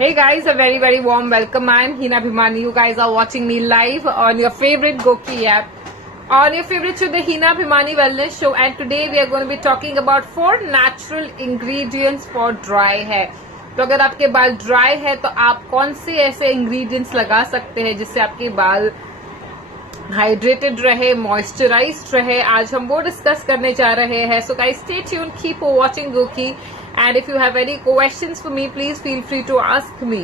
Hey guys, a very warm welcome. I'm Hina Bhimani. You guys are watching me live on your favorite Goki app, on your favorite show, the Hina Bhimani Wellness Show. And today we are going to be talking about 4 natural ingredients for dry hair. तो अगर आपके बाल ड्राई है तो आप कौन से ऐसे इंग्रेडिएंट्स लगा सकते हैं जिससे आपके बाल हाइड्रेटेड रहे, मॉइस्चराइज्ड रहे. आज हम वो डिस्कस करने जा रहे हैं. सो guys stay tuned, keep watching Goki. And if you have any questions for me, please feel free to ask me.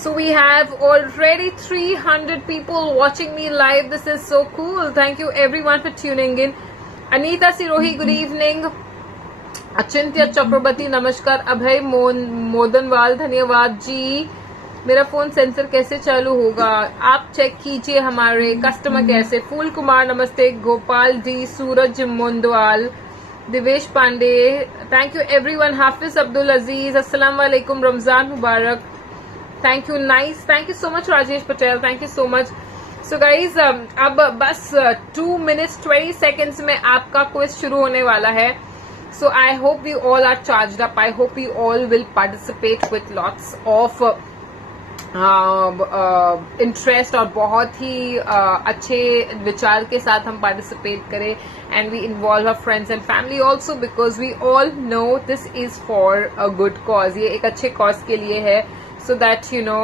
So we have already 300 people watching me live. This is so cool. Thank you everyone for tuning in. Anita Sirohi, good evening. Achintya Chakrabarti, नमस्कार. अभय मोदनवाल, धन्यवाद जी. मेरा phone sensor कैसे चालू होगा आप चेक कीजिए हमारे customer care से. फूल कुमार नमस्ते. Gopal D, Suraj Mundwal, Divesh Pandey, thank you everyone. Hafiz Abdul Aziz, अस्सलाम वालेकुम, रमजान मुबारक. Thank you, nice, thank you so much. Rajesh Patel, thank you so much. So guys अब बस 2 minutes 20 seconds में आपका क्विज शुरू होने वाला है. So I hope you all are charged up. I hope you all will participate with lots of interest और बहुत ही अच्छे विचार के साथ हम पार्टिसिपेट करें. And we involve our friends and family also, because we all know this is for a good cause. ये एक अच्छे कॉज के लिए है. सो दैट यू नो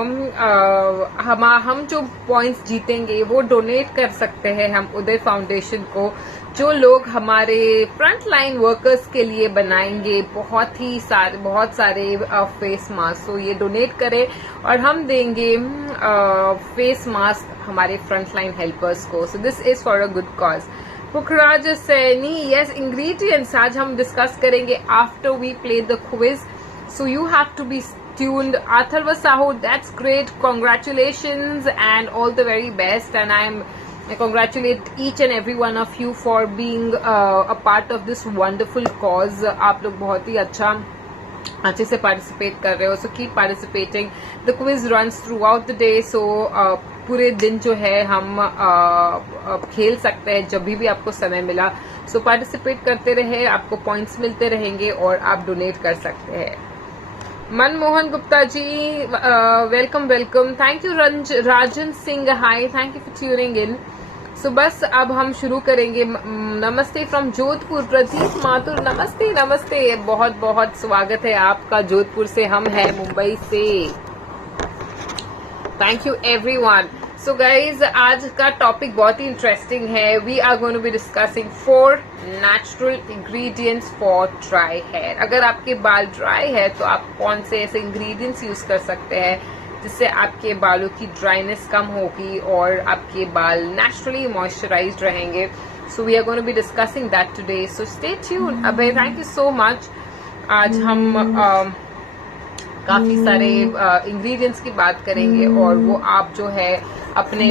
हम जो पॉइंट्स जीतेंगे वो डोनेट कर सकते हैं हम उदय फाउंडेशन को, जो लोग हमारे फ्रंट लाइन वर्कर्स के लिए बनाएंगे बहुत सारे फेस मास्क. तो ये डोनेट करें और हम देंगे फेस मास्क हमारे फ्रंट लाइन हेल्पर्स को. So this is for a good cause. Pukhraj Saini, yes, ingredients आज हम डिस्कस करेंगे after we play the quiz. So you have to be tuned. Atharva Sahu, that's great. Congratulations and all the very best. And I congratulate each and every one of you for being a part of this wonderful cause. आप लोग बहुत ही अच्छे से पार्टिसिपेट कर रहे हो. So keep participating. The quiz runs throughout the day. So पूरे दिन जो है हम खेल सकते हैं जब भी आपको समय मिला. सो पार्टिसिपेट करते रहे, आपको पॉइंट्स मिलते रहेंगे और आप डोनेट कर सकते हैं. Manmohan Gupta ji, welcome. Thank you. Rajan Singh, hi, thank you for tuning in. So बस अब हम शुरू करेंगे. नमस्ते फ्रॉम जोधपुर, प्रदीप माथुर, नमस्ते. बहुत स्वागत है आपका जोधपुर से. हम हैं मुंबई से. Thank you everyone. So guys आज का टॉपिक बहुत ही इंटरेस्टिंग है. We are going to be discussing 4 natural ingredients for dry hair. अगर आपके बाल ड्राई है तो आप कौन से ऐसे इंग्रेडिएंट्स यूज कर सकते हैं जिससे आपके बालों की ड्राइनेस कम होगी और आपके बाल नेचुरली मॉइस्चराइज्ड रहेंगे. So we are going to be discussing that today. So stay tuned. Abhay, thank you so much. आज हम काफी सारे इंग्रेडिएंट्स की बात करेंगे और वो आप जो है अपने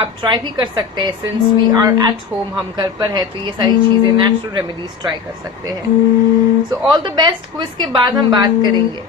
आप ट्राई भी कर सकते हैं. Since we are at home, हम घर पर है, तो ये सारी चीजें नेचुरल रेमेडीज ट्राई कर सकते हैं. So all the best. Quiz के बाद हम बात करेंगे.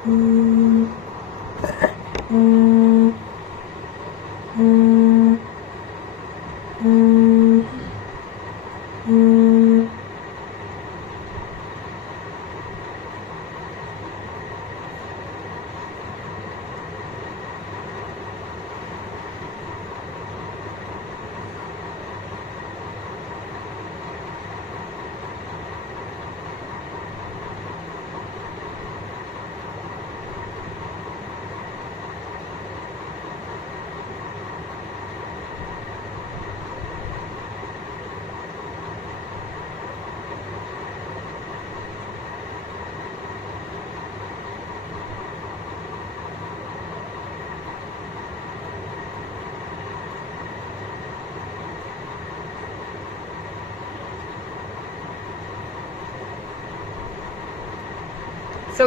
So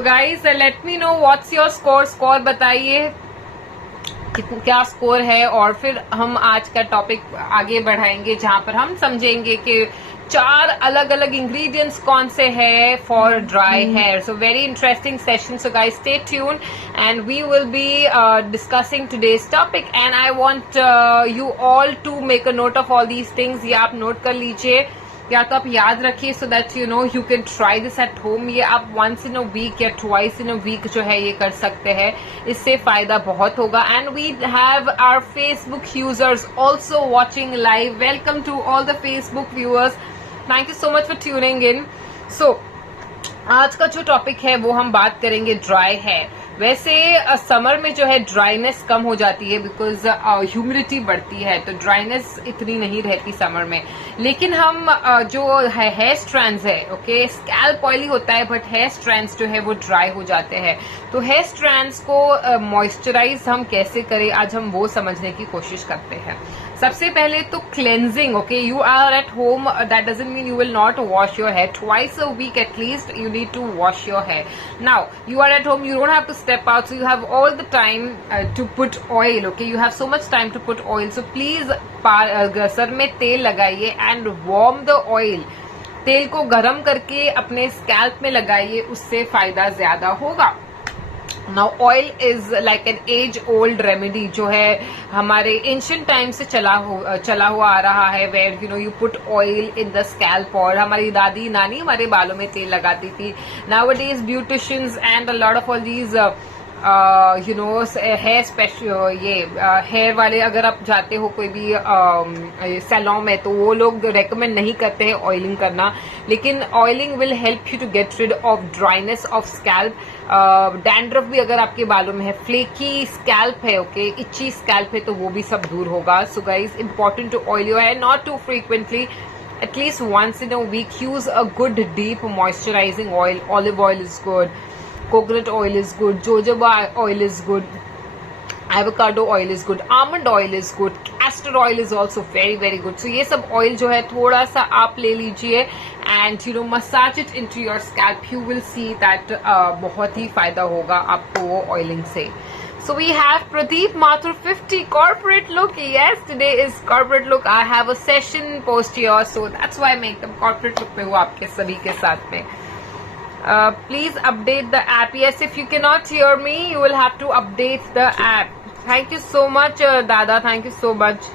guys, let me know what's your score. Score बताइए क्या स्कोर है, और फिर हम आज का टॉपिक आगे बढ़ाएंगे जहां पर हम समझेंगे कि 4 अलग अलग इंग्रेडिएंट्स कौन से हैं for dry hair. So very interesting session. So guys stay tune and we will be discussing today's topic and I want you all to make a note of all these things. ये आप नोट कर लीजिए या तो आप याद रखिए so that you know you can try this at home. ये आप वंस इन अ वीक या ट्वाइस इन अ वीक जो है ये कर सकते हैं. इससे फायदा बहुत होगा. And we have our Facebook users also watching live. Welcome to all the Facebook viewers. Thank you so much for tuning in. So आज का जो टॉपिक है वो हम बात करेंगे ड्राई हेयर. वैसे समर में जो है ड्राइनेस कम हो जाती है बिकॉज ह्यूमिडिटी बढ़ती है, तो ड्राइनेस इतनी नहीं रहती समर में. लेकिन हम जो है हेयर स्ट्रैंड्स है, ओके, स्कैल्प ऑयली होता है बट हेयर स्ट्रैंड्स जो है वो ड्राई हो जाते हैं. तो हेयर स्ट्रैंड्स को मॉइस्चराइज हम कैसे करें, आज हम वो समझने की कोशिश करते हैं. सबसे पहले तो cleansing. Okay, you are at home, that doesn't mean you will not wash your hair. Twice a week at least you need to wash your hair. Now you are at home, you don't have to step out, so you have all the time to put oil. Okay, you have so much time to put oil, so please sir में तेल लगाइए and warm the oil. तेल को गरम करके अपने स्कैल्प में लगाइए, उससे फायदा ज्यादा होगा. Now oil is like an age old remedy जो है हमारे ancient time से चला हुआ आ रहा है, where you know you put oil in the scalp. और हमारी दादी नानी हमारे बालों में तेल लगाती थी. Nowadays beauticians and a lot of all these you know hair special ये हेयर वाले अगर आप जाते हो कोई भी सैलून में, तो वो लोग रेकमेंड नहीं करते हैं ऑयलिंग करना. लेकिन oiling will help you to get rid of dryness of scalp. Dandruff भी अगर आपके बालों में है, फ्लेकी स्कैल्प है, ओके, इची स्कैल्प है, तो वो भी सब दूर होगा. So guys, important to oil your hair, not too frequently, at least once in a week. Use a good deep moisturizing oil. Olive oil is good, coconut oil is good, jojoba oil is good, avocado oil is good, almond oil is good, castor oil is also very very good. So ये सब oil जो है थोड़ा सा आप ले लीजिए and you know massage it into your scalp. You will see that बहुत ही फायदा होगा आपको वो oiling से. So we have Pradeep Mathur 50 corporate look. Yes, today is corporate look. I have a session post here, so that's why I make them corporate look में हूँ आपके सभी के साथ में. Please update the app. Yes, if you cannot hear me, you will have to update the app. Thank you so much, Dada. Thank you so much.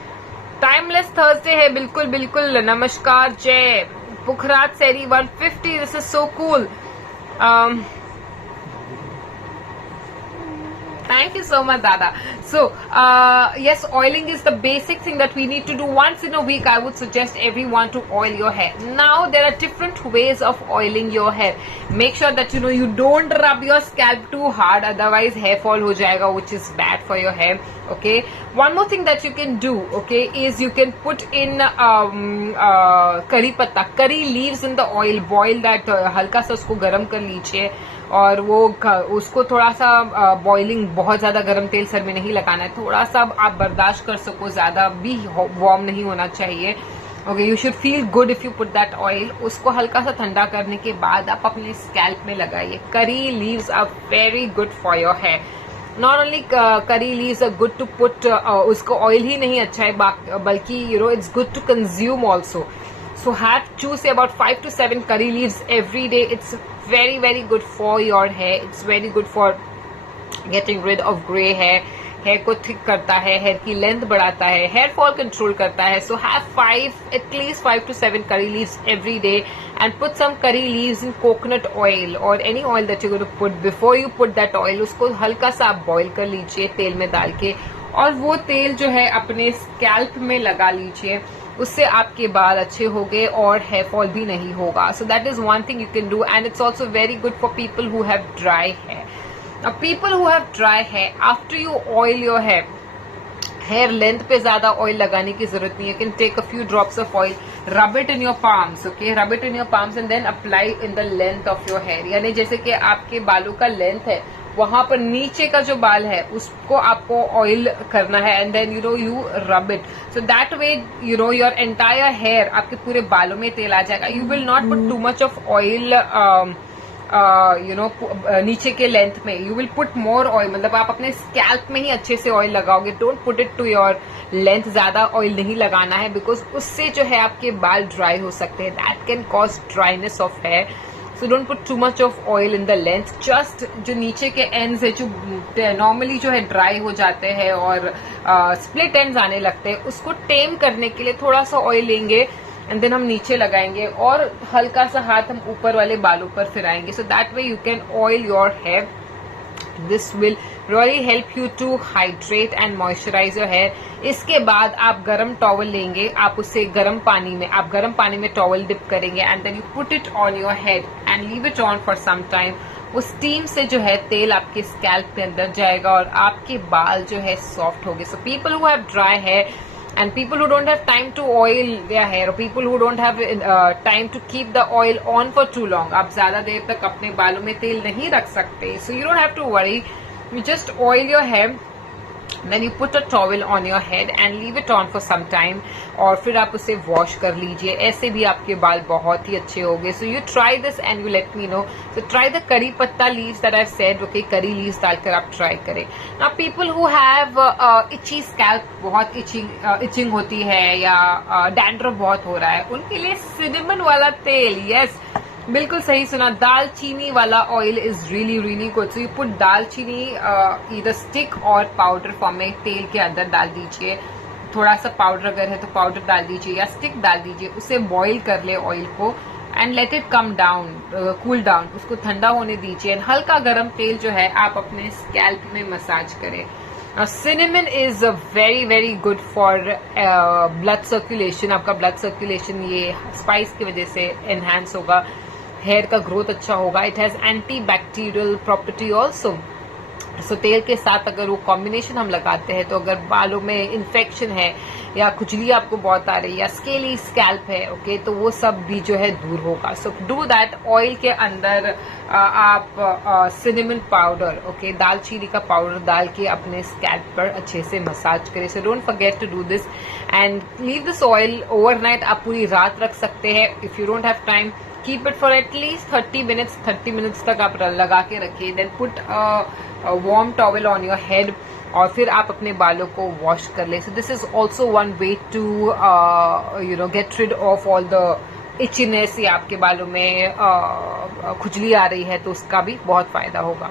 Timeless Thursday है, बिल्कुल बिल्कुल. नमस्कार, जय. पुखराज सेरी 150. This is so cool. Thank you so much, Dada. So, yes, oiling is the basic thing that we need to do once in a week. I would suggest everyone to oil your hair. Now, there are different ways of oiling your hair. Make sure that, you know, you don't rub your scalp too hard. Otherwise, hair fall ho jayega, which is bad for your hair. Okay. One more thing that you can do, okay, is you can put in curry patta, curry leaves in the oil. Boil that, हल्का सा उसको गरम कर लीजिए. और वो उसको थोड़ा सा बॉइलिंग, बहुत ज्यादा गर्म तेल सर में नहीं लगाना है, थोड़ा सा आप बर्दाश्त कर सको, ज्यादा भी वार्म नहीं होना चाहिए. Okay, you should feel good if you put that oil. उसको हल्का सा ठंडा करने के बाद आप अपने स्कैल्प में लगाइए. Curry leaves are very good for your hair. Not only curry leaves are good to put, उसको ऑयल ही नहीं अच्छा है बल्कि you know it's good to consume also. So have choose about 5 to 7 curry leaves every day. It's very very good for your hair. It's very good for getting rid of gray hair. Hair को thick करता है, हेयर की लेंथ बढ़ाता है, hair fall control करता है. So have at least 5 to 7 curry leaves every day and put some curry leaves in coconut oil or any oil that you're going to put. Before you put that oil, उसको हल्का सा आप बॉईल कर लीजिए तेल में डाल के, और वो तेल जो है अपने स्कैल्प में लगा लीजिए. उससे आपके बाल अच्छे होंगे और हेयर फॉल भी नहीं होगा. So that is one thing you can do, and it's also very good for people who have dry hair. Now, people who have dry hair, after you oil your hair, hair length पे ज्यादा ऑयल लगाने की जरूरत नहीं है. You can take a few drops of oil, rub it in your palms, okay? Rub it in your palms and then apply in the length of your hair. यानी जैसे कि आपके बालों का लेंथ है, वहां पर नीचे का जो बाल है उसको आपको ऑयल करना है, and then you rub it. So that way your entire hair, आपके पूरे बालों में तेल आ जाएगा. You will not put too much of oil नीचे के लेंथ में. You will put more oil, मतलब आप अपने स्कैल्प में ही अच्छे से ऑयल लगाओगे. Don't put it to your length. ज्यादा ऑयल नहीं लगाना है, बिकॉज उससे जो है आपके बाल ड्राई हो सकते हैं. That can cause dryness of hair. So don't put too much of oil in the length. Just जो नीचे के एंड्स है, जो नॉर्मली जो है ड्राई हो जाते हैं और स्प्लिट एंड्स आने लगते हैं, उसको टेम करने के लिए थोड़ा सा ऑयल लेंगे एंड देन हम नीचे लगाएंगे और हल्का सा हाथ हम ऊपर वाले बालों पर फिराएंगे. So that way you can oil your hair. This will really help you to hydrate and moisturise your hair. इसके बाद आप गर्म टॉवल लेंगे, आप उसे गर्म पानी में टॉवल डिप करेंगे and then you put it on your head and leave it on for some time. वो स्टीम से जो है तेल आपके स्कैल्प के अंदर जाएगा और आपके बाल जो है सॉफ्ट होंगे. So people who have dry hair and people who don't have time to oil their hair, or people who don't have time to keep the oil on for too long, आप ज्यादा देर तक अपने बालों में तेल नहीं रख सकते. So you don't have to worry. You just oil your hair, then you put a towel on your head and leave it on for some time, और फिर आप उसे वॉश कर लीजिए. ऐसे भी आपके बाल बहुत ही अच्छे होंगे. So you try this and you let me know. So try the करी पत्ता leaves that I've said. Okay, करी leaves डालकर आप try करें. Now people who have itchy scalp, बहुत itching होती है या dandruff बहुत हो रहा है, उनके लिए cinnamon वाला तेल, yes, बिल्कुल सही सुना, दालचीनी वाला oil is really really good. So you put दालचीनी इधर स्टिक और पाउडर फॉर्म में तेल के अंदर डाल दीजिए. थोड़ा सा पाउडर अगर है तो पाउडर डाल दीजिए या स्टिक डाल दीजिए. उसे बॉईल कर ले ऑयल को and let it come down, cool down. उसको ठंडा होने दीजिए एंड हल्का गर्म तेल जो है आप अपने स्कैल्प में मसाज करें. Cinnamon is very very good for blood circulation. आपका ब्लड सर्कुलेशन ये स्पाइस की वजह से एनहांस होगा, हेयर का ग्रोथ अच्छा होगा. It has anti bacterial property also. So तेल के साथ अगर वो कॉम्बिनेशन हम लगाते हैं, तो अगर बालों में इन्फेक्शन है या खुजली आपको बहुत आ रही है या स्केली स्कैल्प है, ओके, तो वो सब भी जो है दूर होगा. So do that. ऑयल के अंदर आप सिनेमन पाउडर, ओके, दालचीनी का पाउडर डाल के अपने स्कैल्प पर अच्छे से मसाज करें. So don't forget to do this and leave this oil overnight. आप पूरी रात रख सकते हैं. If you don't have time, keep it for at least 30 minutes तक आप लगा के रखिए. Then put warm towel on your head और फिर आप अपने बालों को वॉश कर ले. So this is also one way to get rid of all the itchiness. या आपके बालों में खुजली आ रही है तो उसका भी बहुत फायदा होगा.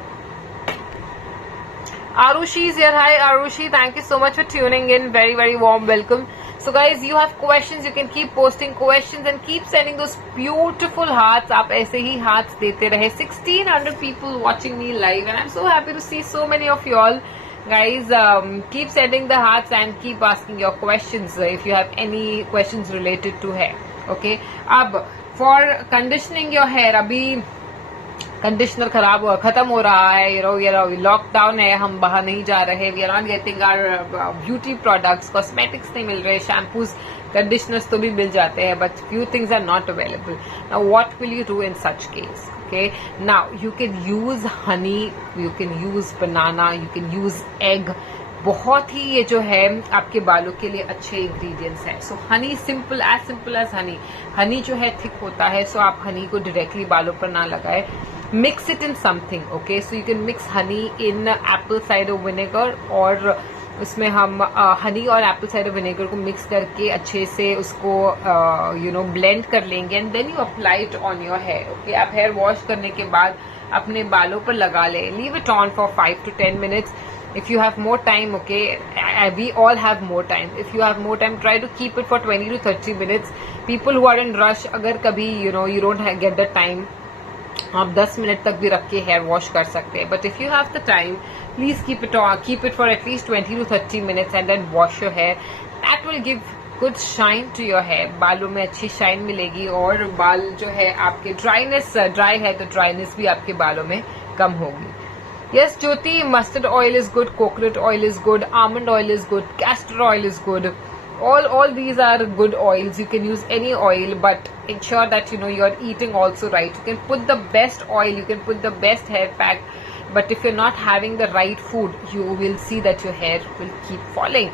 Arushi is here. Hi Arushi, thank you so much for tuning in. Very very warm welcome. So guys, you have questions, you can keep posting questions and keep sending those beautiful hearts. आप ऐसे ही hearts देते रहे. 1600 people watching me live and I'm so happy to see so many of you all. Guys, keep sending the hearts and keep asking your questions if you have any questions related to hair. Okay. अब for conditioning your hair, अभी कंडीशनर खत्म हो रहा है. ये लॉकडाउन है, हम बाहर नहीं जा रहे. We are not getting our beauty products, cosmetics नहीं मिल रहे, शैम्पूज, कंडीशनर्स तो भी मिल जाते हैं, but few things are not available. Now what will you do in such case? Okay, now you can use honey, you can use banana, you can use egg. बहुत ही ये जो है आपके बालों के लिए अच्छे इंग्रेडिएंट्स हैं. So honey, simple as honey. Honey जो है थिक होता है, सो आप हनी को डायरेक्टली बालों पर ना लगाए. Mix it in something. Okay, so you can mix honey in apple cider vinegar और उसमें हम हनी और एप्पल साइडर विनेगर को मिक्स करके अच्छे से उसको ब्लेंड कर लेंगे and then you apply it on your hair. Okay, आप हेयर वॉश करने के बाद अपने बालों पर लगा लें. Leave it on for 5 to 10 minutes. If you have more time, okay, we all have more time. If you have more time, try to keep it for 20 to 30 minutes. People who are in rush, अगर कभी you don't get the time, आप 10 मिनट तक भी रख के hair wash कर सकते हैं. But if you have the time, please keep it for at least 20 to 30 minutes and then wash your hair. That will give good shine to your hair. बालों में अच्छी शाइन मिलेगी और बाल जो है आपके ड्राई है तो ड्राइनेस भी आपके बालों में कम होगी. Yes, Jyoti, mustard oil is good, coconut oil is good, almond oil is good, castor oil is good. All these are good oils. You can use any oil, but ensure that you are eating also right. You can put the best oil, you can put the best hair pack, but if you're not having the right food, you will see that your hair will keep falling.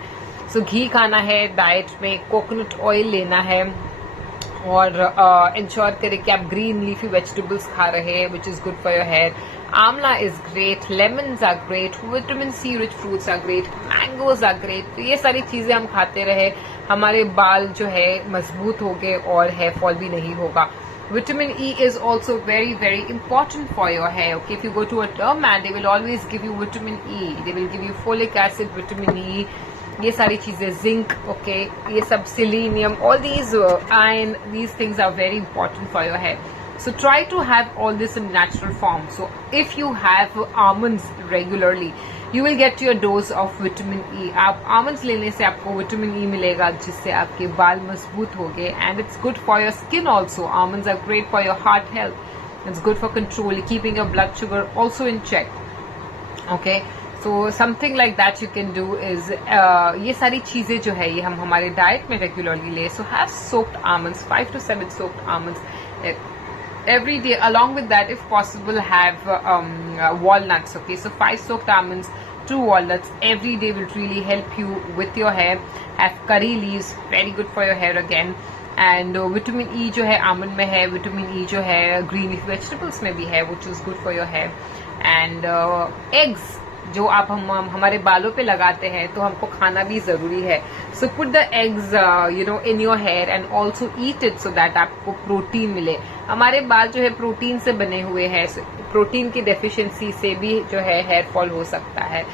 So घी खाना है डाइट में, coconut oil लेना है और इंश्योर करें कि आप green leafy vegetables खा रहे हैं, which is good for your hair. Amla is great, lemons are great, vitamin C rich fruits are great, mangoes are great. तो ये सारी चीजें हम खाते रहे, हमारे बाल जो है मजबूत हो गए और हेयर फॉल भी नहीं होगा. Vitamin E is also very, very important for your hair. Okay, if you go to a derm man, they will always give you vitamin E. They will give you folic acid, vitamin E. ये सारी चीजें, zinc, okay, ये सब, selenium, all these iron, these things are very important for your hair. So try to have all this in natural form. So if you have almonds regularly, you will get your dose of vitamin E. आप almonds लेने से आपको vitamin E मिलेगा जिससे आपके बाल मजबूत होंगे and it's good for your skin also. Almonds are great for your heart health. It's good for control, keeping your blood sugar also in check. Okay. So something like that you can do is ये सारी चीजें जो है ये हम हमारे डाइट में रेगुलरली ले. So have soaked almonds, 5 to 7 soaked almonds every day. Along with that, if possible, have walnuts. Okay, so 5 soaked almonds, 2 walnuts every day will really help you with your hair. Have curry leaves, very good for your hair again. And vitamin E जो है almond में है, vitamin E जो है green leafy vegetables में भी है, which is good for your hair. And eggs जो आप हमारे बालों पे लगाते हैं तो हमको खाना भी जरूरी है. So put the eggs in your hair and also eat it so that आपको प्रोटीन मिले. हमारे बाल जो है प्रोटीन से बने हुए हैं, प्रोटीन की डेफिशिएंसी से भी जो है हेयर फॉल हो सकता है.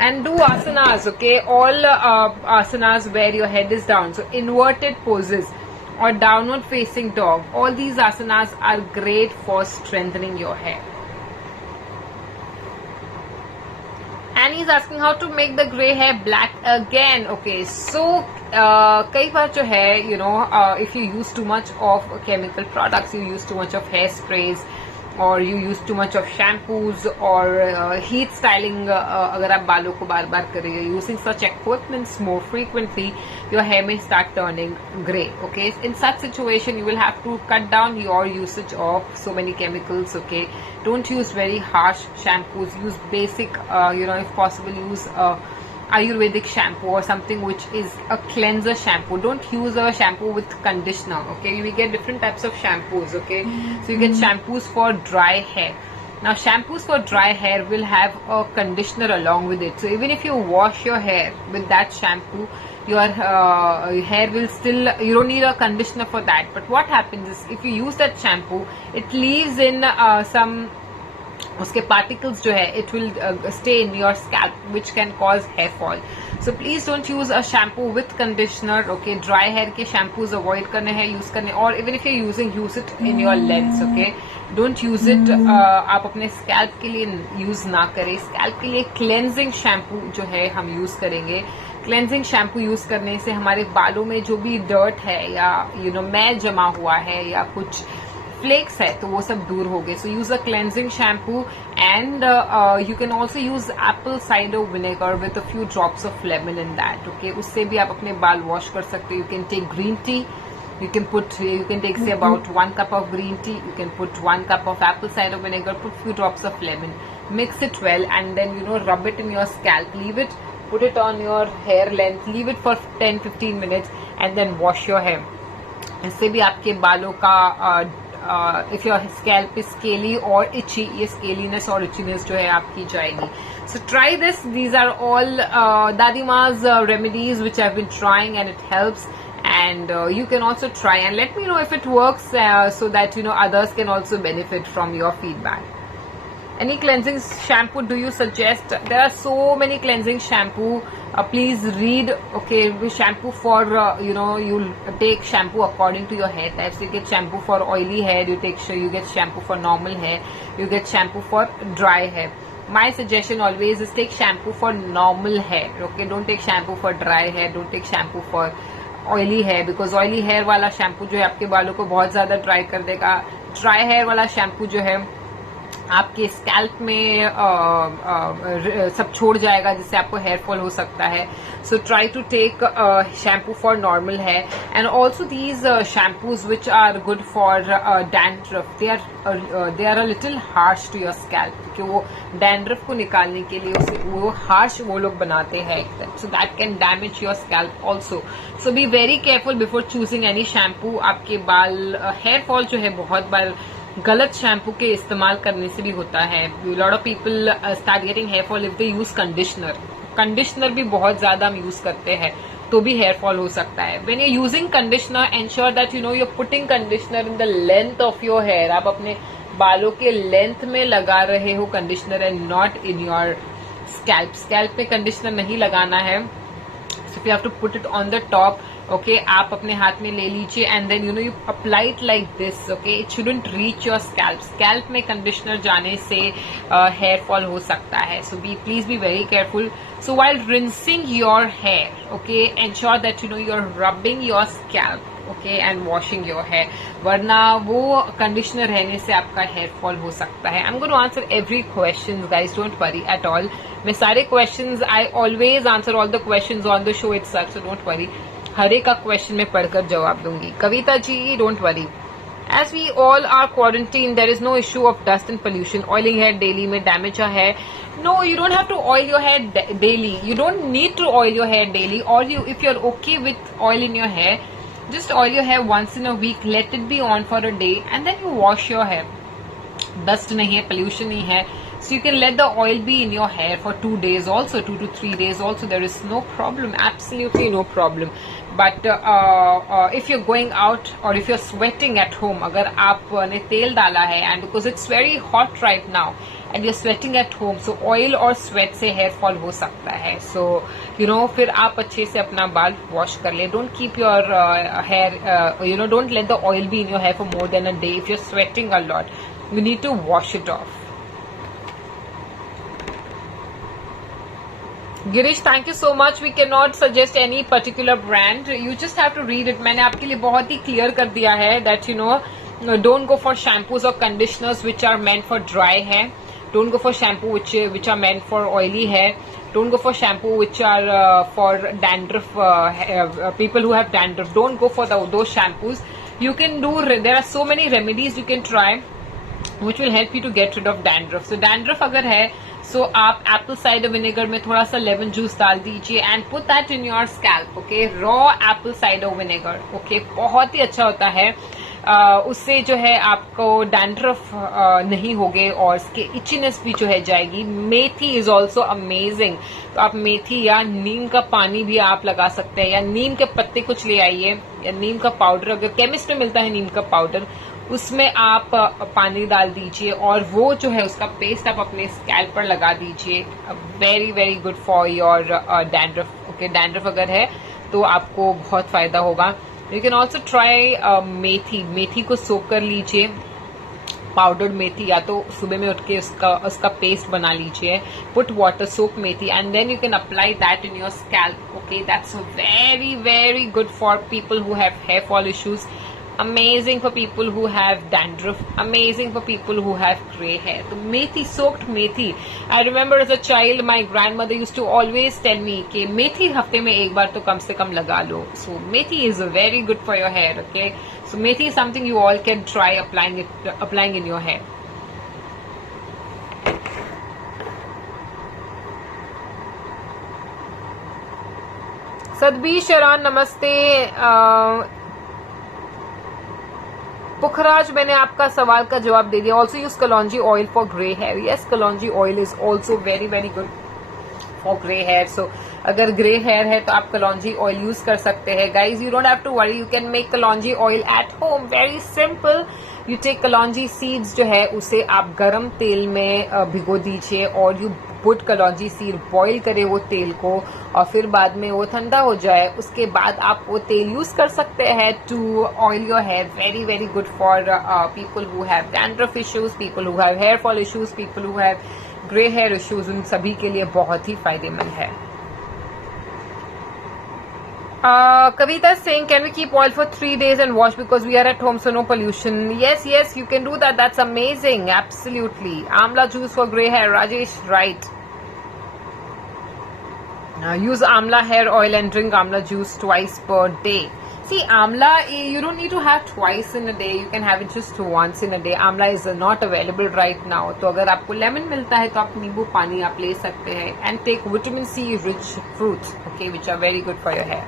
And do asanas. Okay, all asanas where your head is down. So inverted poses और downward facing dog, all these asanas are great for strengthening your hair. Annie is asking how to make the gray hair black again. Okay, so कई बार जो है if you use too much of chemical products, you use too much of hairsprays, or you use too much of shampoos or heat styling, अगर आप बालों को बार बार कर रही हो, using such equipments more frequently, your hair may start turning gray. Okay, in such situation you will have to cut down your usage of so many chemicals. Okay, don't use very harsh shampoos, use basic, if possible use Ayurvedic shampoo or something which is a cleanser shampoo. Don't use a shampoo with conditioner. Okay, we get different types of shampoos. Okay, so you get shampoos for dry hair. Now shampoos for dry hair will have a conditioner along with it. So even if you wash your hair with that shampoo, your hair will still, you don't need a conditioner for that. But what happens is if you use that shampoo, it leaves in some उसके particles जो है, it will stay in your scalp, which can cause hair fall. So please don't use a shampoo with conditioner. Okay, dry hair के shampoos avoid करने हैं, use करने, or even if you're using, use it in your lengths. Okay, don't use it आप अपने scalp के लिए use ना करें. Scalp के लिए cleansing shampoo जो है हम use करेंगे. Cleansing shampoo use करने से हमारे बालों में जो भी dirt है या मैल जमा हुआ है या कुछ फ्लेक्स है तो वो सब दूर हो गए. So use a cleansing shampoo and you can also use apple cider vinegar with a few drops of lemon in that. Okay, उससे भी आप अपने बाल वॉश कर सकते हो. You can take green tea, you can take say about 1 cup of green tea, you can put 1 cup of apple cider vinegar, put few drops of lemon, mix it well and then rub it in your scalp, leave it, put it on your hair length, leave it for 10-15 minutes and then wash your hair. इससे भी आपके बालों का if your scalp is scaly or itchy, ये scaliness और itchiness जो है आपकी जाएगी. So try this. These are all Dadima's remedies which I've been trying, and it helps. And you can also try and let me know if it works, so that others can also benefit from your feedback. Any cleansing shampoo do you suggest? There are so many cleansing shampoo. Please read. Okay, with shampoo for you'll take shampoo according to your hair types. You get shampoo for oily hair. You get shampoo for normal hair. You get shampoo for dry hair. My suggestion always is take shampoo for normal hair. Okay, don't take shampoo for dry hair. Don't take shampoo for oily hair, because oily hair वाला shampoo जो है आपके बालों को बहुत ज्यादा ड्राई कर देगा. ड्राई हेयर वाला शैम्पू जो है आपके स्कैल्प में सब छोड़ जाएगा, जिससे आपको हेयर फॉल हो सकता है. So try to take shampoo for normal hair. And also these shampoos which are good for dandruff, they are a little harsh to your scalp, क्योंकि वो डैंड्रफ को निकालने के लिए उसे वो हार्श वो लोग बनाते हैं एकदम. So that can damage your scalp also. So B very careful before choosing any shampoo. आपके बाल हेयर फॉल जो है बहुत बार गलत शैम्पू के इस्तेमाल करने से भी होता है. Lot of people start getting hair fall if they use conditioner. Conditioner भी बहुत ज्यादा हम यूज करते हैं तो भी हेयर फॉल हो सकता है. When you using conditioner, ensure that you are putting conditioner in the length of your hair. आप अपने बालों के लेंथ में लगा रहे हो conditioner and not in your scalp. Scalp में कंडीशनर नहीं लगाना है. So if you have to put it on the top, okay, आप अपने हाथ में ले लीजिए and then you apply it like this. Okay, it shouldn't reach your scalp. Scalp में कंडीशनर जाने से हेयर फॉल हो सकता है. So please be very careful. So while rinsing your hair, okay, ensure that you are rubbing your scalp, okay, and washing your hair. वरना वो कंडीशनर रहने से आपका हेयर फॉल हो सकता है. I am going to answer every question guys, don't worry at all. मैं सारे questions, I always answer all the questions on the show itself, so don't worry. हर एक का क्वेश्चन मैं पढ़कर जवाब दूंगी. Kavita ji, don't worry. As we all are quarantined, there is no issue of dust and pollution. Oiling hair daily may damage your hair. No, you don't have to oil your hair daily. You don't need to oil your hair daily. Or if you're okay with oil in your hair, just oil your hair once in a week. Let it be on for a day, and then you wash your hair. Dust नहीं है, pollution नहीं है. So you can let the oil be in your hair for 2 days also, 2 to 3 days also. There is no problem, absolutely no problem. But if you're going out or if you're sweating at home, अगर आपने तेल डाला है and because it's very hot right now and you're sweating at home, so oil और sweat से hair fall हो सकता है. So फिर आप अच्छे से अपना बाल wash कर ले. Don't keep your hair, don't let the oil be in your hair for more than a day. If you're sweating a lot, you need to wash it off. Girish, thank you so much. We can not suggest any particular brand. You just have to read it. मैंने आपके लिए बहुत ही clear कर दिया है that don't go for shampoos और conditioners which are meant for dry hair. Don't go for shampoo which are meant for oily hair. Don't go for shampoo which are for dandruff, people who have dandruff. Don't go for those shampoos. You can do, there are so many remedies you can try which will help you to get rid of dandruff. So dandruff अगर है, so आप Apple cider vinegar में थोड़ा सा lemon juice डाल दीजिए and put that in your scalp. Okay, raw Apple cider vinegar, okay, बहुत ही अच्छा होता है. उससे जो है आपको डैंड्रफ नहीं होगे और उसके इचीनेस भी जो है जाएगी. मेथी इज ऑल्सो अमेजिंग. तो आप मेथी या नीम का पानी भी आप लगा सकते हैं, या नीम के पत्ते कुछ ले आइए, या नीम का पाउडर, अगर केमिस्ट में मिलता है नीम का पाउडर, उसमें आप पानी डाल दीजिए और वो जो है उसका पेस्ट आप अपने स्कैल्प पर लगा दीजिए. Very very good for your dandruff. Okay, dandruff अगर है तो आपको बहुत फायदा होगा. यू कैन ऑल्सो ट्राई मेथी को सोक कर लीजिए, पाउडर्ड मेथी, या तो सुबह में उठ के उसका पेस्ट बना लीजिए. Put water, soak methi, and then you can apply that in your scalp. Okay, that's very very good for people who have hair fall issues. Amazing for people who have dandruff, amazing for people who have gray hair. So methi, soaked methi. I remember as a child, my grandmother used to always tell me कि methi हफ्ते में एक बार तो कम से कम लगा लो. So methi is very good for your hair. Okay, so methi is something you all can try applying in your hair. Sadbi Sharan, namaste. पुखराज, मैंने आपका सवाल का जवाब दे दिया. Also use kalonji oil for grey hair. Yes, kalonji oil is also very very good for grey hair. So अगर grey hair है तो आप कलौंजी ऑयल यूज कर सकते हैं. Guys, you don't have to worry, you can make kalonji oil at home. Very simple. You take kalonji seeds जो है उसे आप गरम तेल में भिगो दीजिए और you put kalonji seed, boil करें वो तेल को और फिर बाद में वो ठंडा हो जाए, उसके बाद आप वो तेल यूज कर सकते हैं to oil your hair. Very very good for people who have dandruff issues, people who have hair fall issues, people who have grey hair issues. उन सभी के लिए बहुत ही फायदेमंद है. Kavita is saying, can we keep oil for 3 days and wash because we are at home, so no pollution? Yes, yes, you can do that. That's amazing. Absolutely. Amla juice for grey hair. Rajesh, right. Use amla hair oil and drink amla juice twice per day. See, amla, you don't need to have twice in a day. You can have it just once in a day. Amla is not available right now. तो अगर आपको lemon मिलता है तो आप नींबू पानी आप ले सकते हैं. And take vitamin C rich fruits, okay, which are very good for your hair.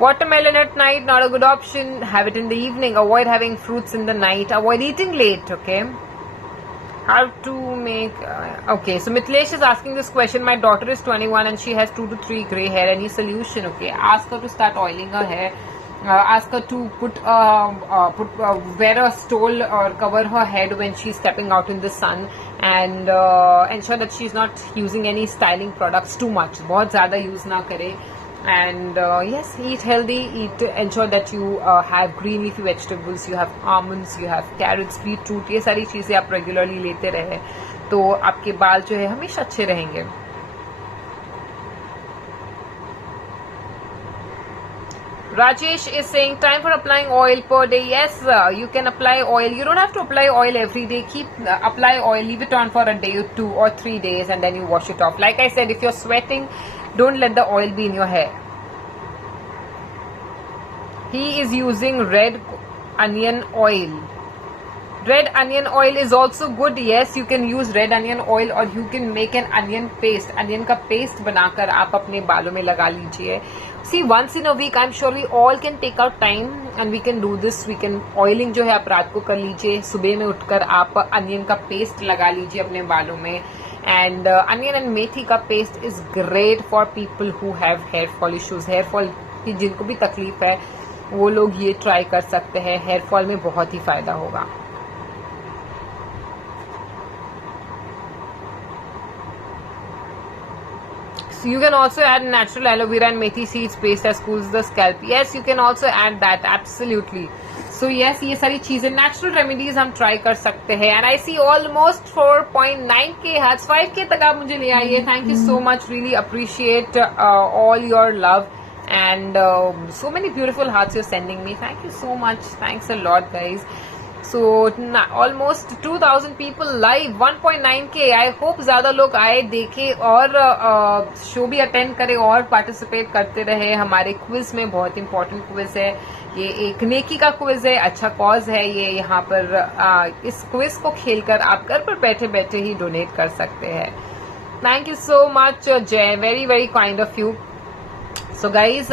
Watermelon at night, not a good option. Have it in the evening. Avoid having fruits in the night. Avoid eating late, okay? How to make... okay, so Mithilesh is asking this question. My daughter is 21 and she has 2 to 3 grey hair. Any solution, okay? Ask her to start oiling her hair. Ask her to wear a stole or cover her head when she's stepping out in the sun, and ensure that she's not using any styling products too much. बहुत ज़्यादा use ना करे. And yes, eat healthy. Ensure that you have green leafy vegetables. You have almonds. You have carrots, beetroot. ये सारी चीजें आप रेगुलरली लेते रहे तो आपके बाल जो है हमेशा अच्छे रहेंगे. Rajesh is saying, time for applying oil per day. Yes, you can apply oil. You don't have to apply oil every day. Apply oil, leave it on for a day or 2 or 3 days, and then you wash it off. Like I said, if you're sweating, don't let the oil be in your hair. He is using red onion oil. Red onion oil is also good. Yes, you can use red onion oil or you can make an onion paste. Onion का paste बनाकर आप अपने बालों में लगा लीजिए. See, once in a week, I'm sure we all can take out time and we can do this. We can oiling जो है आप रात को कर लीजिए. सुबह में उठकर आप onion का paste लगा लीजिए अपने बालों में. And onion and मेथी का paste is great for people who have hair fall issues. Hair fall की जिनको भी तकलीफ है वो लोग ये ट्राई कर सकते हैं. हेयर फॉल में बहुत ही फायदा होगा. So you can also add natural aloe vera and methi seeds paste that cools the scalp. Yes, you can also add that. Absolutely. So yes, ये सारी चीजें natural remedies हम try कर सकते हैं. And I see almost 4.9k hearts, 5k तक आप मुझे ले आइए. Thank you so much. Really appreciate all your love and so many beautiful hearts you're sending me. Thank you so much. Thanks a lot, guys. So almost 2000 people live, 1.9k. I hope ज्यादा लोग आए, देखे और शो भी अटेंड करें और पार्टिसिपेट करते रहे. हमारे क्विज में बहुत इंपॉर्टेंट क्विज है ये. एक नेकी का क्विज है, अच्छा कॉज है ये. यहाँ पर इस क्विज को खेलकर आप घर पर बैठे बैठे ही डोनेट कर सकते हैं. थैंक यू सो मच जय, very very kind of you. So guys,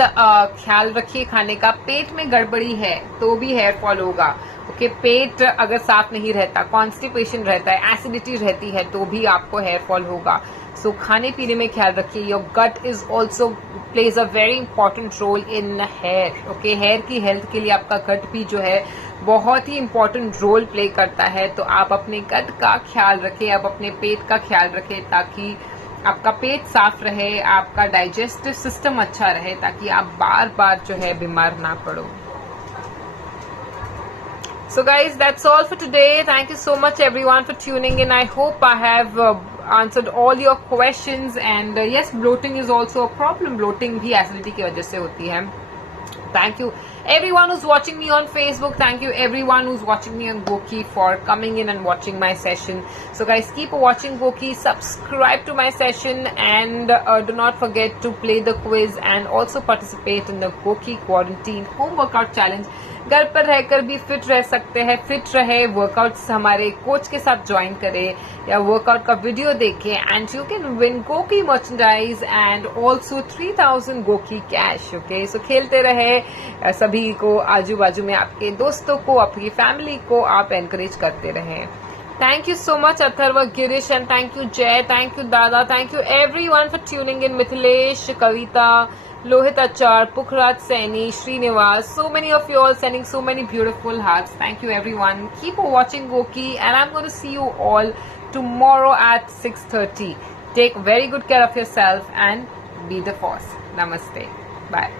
ख्याल रखिए खाने का. पेट में गड़बड़ी है तो भी हेयर फॉल होगा. ओके, पेट अगर साफ नहीं रहता, कॉन्स्टिपेशन रहता है, एसिडिटी रहती है तो भी आपको हेयर फॉल होगा. सो खाने पीने में ख्याल रखिए. Your gut is also plays a very important role in hair. Okay, hair की हेल्थ के लिए आपका गट भी जो है बहुत ही इंपॉर्टेंट रोल प्ले करता है. तो आप अपने गट का ख्याल रखें, आप अपने पेट का ख्याल रखें ताकि आपका पेट साफ रहे, आपका डाइजेस्टिव सिस्टम अच्छा रहे, ताकि आप बार बार जो है बीमार ना पड़ो. So guys, that's all for today. Thank you so much everyone for tuning in. I hope I have answered all your questions. And yes, bloating is also a problem. Bloating भी acidity की वजह से होती है. Thank you everyone who's watching me on Facebook. Thank you everyone who's watching me on Goki for coming in and watching my session. So guys, keep watching Goki, subscribe to my session, and do not forget to play the quiz and also participate in the Goki Quarantine Home Workout Challenge. घर पर रहकर भी फिट रह सकते हैं। फिट रहे, वर्कआउट्स हमारे कोच के साथ ज्वाइन करें या वर्कआउट का वीडियो देखें and you can win GOQii merchandise and also 3000 GOQii cash. Okay, so खेलते रहे, सभी को आजू बाजू में आपके दोस्तों को, आपकी फैमिली को आप एनकरेज करते रहें। Thank you so much, Atharva, Girish, and thank you, Jay. Thank you, Dada. Thank you, everyone, for tuning in. Mithilesh, Kavita, Lohit Achar, Pukhraj Saini, Srinivas. So many of you all sending so many beautiful hearts. Thank you, everyone. Keep watching Goki, and I'm going to see you all tomorrow at 6:30. Take very good care of yourself and be the force. Namaste. Bye.